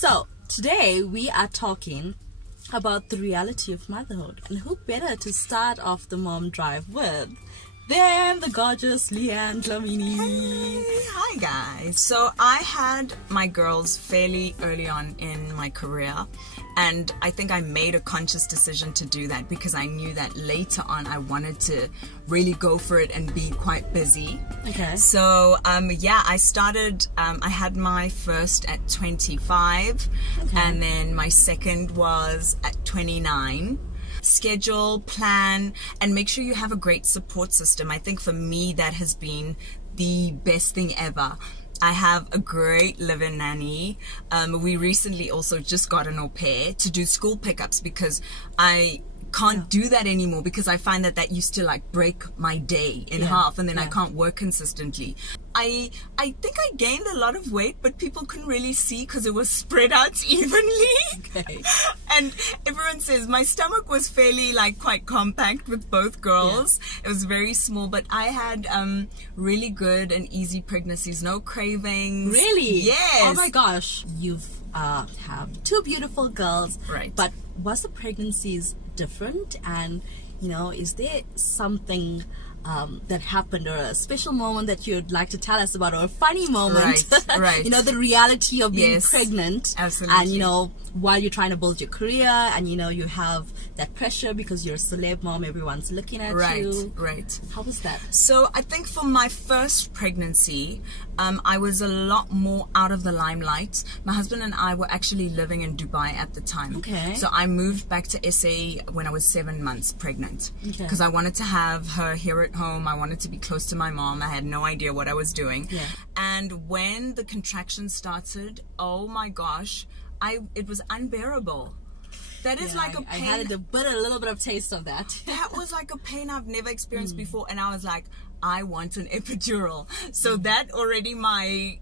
So today we are talking about the reality of motherhood, and who better to start off the mom drive with than the gorgeous LeAnne Dlamini. Hey, hi guys. So I had my girls fairly early on in my career, and I think I made a conscious decision to do that because I knew that later on I wanted to really go for it and be quite busy. Okay. So I started, I had my first at 25, and then my second was at 29. Schedule, plan, and make sure you have a great support system. I think for me that has been the best thing ever. I have a great live-in nanny. We recently also just got an au pair to do school pickups because I can't do that anymore, because I find that used to like break my day in half, and then I can't work consistently. I think I gained a lot of weight, but people couldn't really see because it was spread out evenly. Okay. And everyone says my stomach was fairly like quite compact with both girls. It was very small, but I had really good and easy pregnancies, no cravings. Really? Yes. Oh my gosh. You've have two beautiful girls. Right. But was the pregnancies different? And is there something that happened, or a special moment that you'd like to tell us about, or a funny moment? Right. The reality of being pregnant. Absolutely. And while you're trying to build your career, and you have that pressure because you're a celeb mom, everyone's looking at you. Right. How was that? So I think for my first pregnancy, I was a lot more out of the limelight. My husband and I were actually living in Dubai at the time. Okay. So I moved back to SA when I was 7 months pregnant, because I wanted to have her here at home. I wanted to be close to my mom. I had no idea what I was doing. Yeah. And when the contractions started, oh my gosh, it was unbearable. That is like a pain. I had a little bit of taste of that. That was like a pain I've never experienced before, and I was like, I want an epidural. So that already my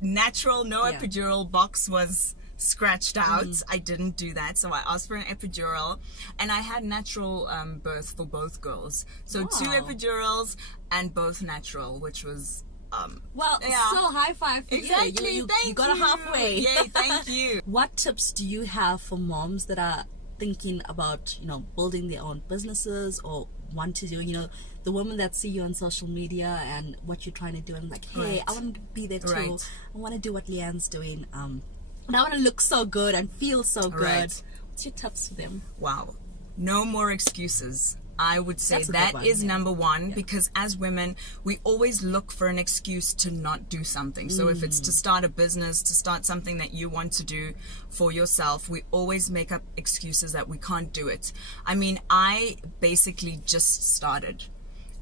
natural epidural box was scratched out. I didn't do that, so I asked for an epidural, and I had natural birth for both girls. So 2 epidurals and both natural, which was so high five for exactly. you. Thank you got it halfway. Yay, thank you. What tips do you have for moms that are thinking about building their own businesses, or want to do the women that see you on social media and what you're trying to do, and like, hey, I want to be there too. I want to do what LeAnne's doing, and I want to look so good and feel so good. What's your tips for them? Wow, no more excuses. I would say that is number one, because as women, we always look for an excuse to not do something. So if it's to start a business, to start something that you want to do for yourself, we always make up excuses that we can't do it. I mean, I basically just started.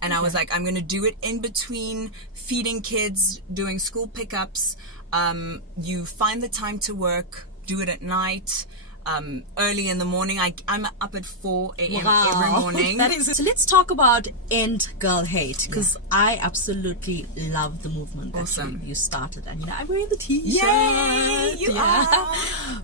And I was like, I'm going to do it in between feeding kids, doing school pickups. You find the time to work, do it at night. Early in the morning. I'm up at 4 a.m. every morning. So let's talk about End Girl Hate, because I absolutely love the movement that you started, and I'm wearing the t-shirt. Yay, you are.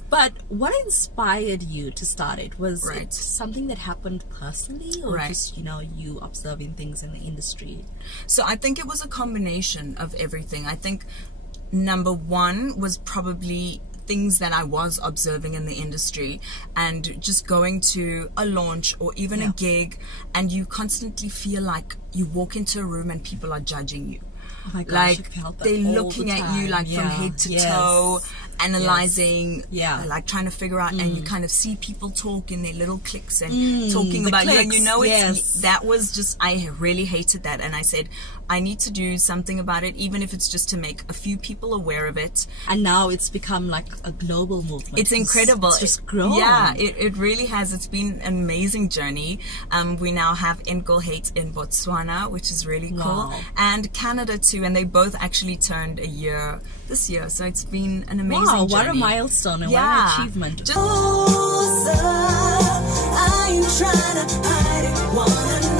But what inspired you to start it? Was it something that happened personally, or just you observing things in the industry? So I think it was a combination of everything. I think number one was probably things that I was observing in the industry, and just going to a launch or even a gig, and you constantly feel like you walk into a room and people are judging you. Oh my gosh, like they're looking at you like from head to toe, analyzing, like trying to figure out, and you kind of see people talk in their little cliques and talking about you, and that was just, I really hated that, and I said, I need to do something about it, even if it's just to make a few people aware of it. And now it's become like a global movement. It's incredible. It's just grown. Yeah, it really has. It's been an amazing journey. We now have End Girl Hate in Botswana, which is really cool, and Canada too, and they both actually turned a year this year, so it's been an amazing journey. What a milestone, and what an achievement. Are you trying to hide it? Wanna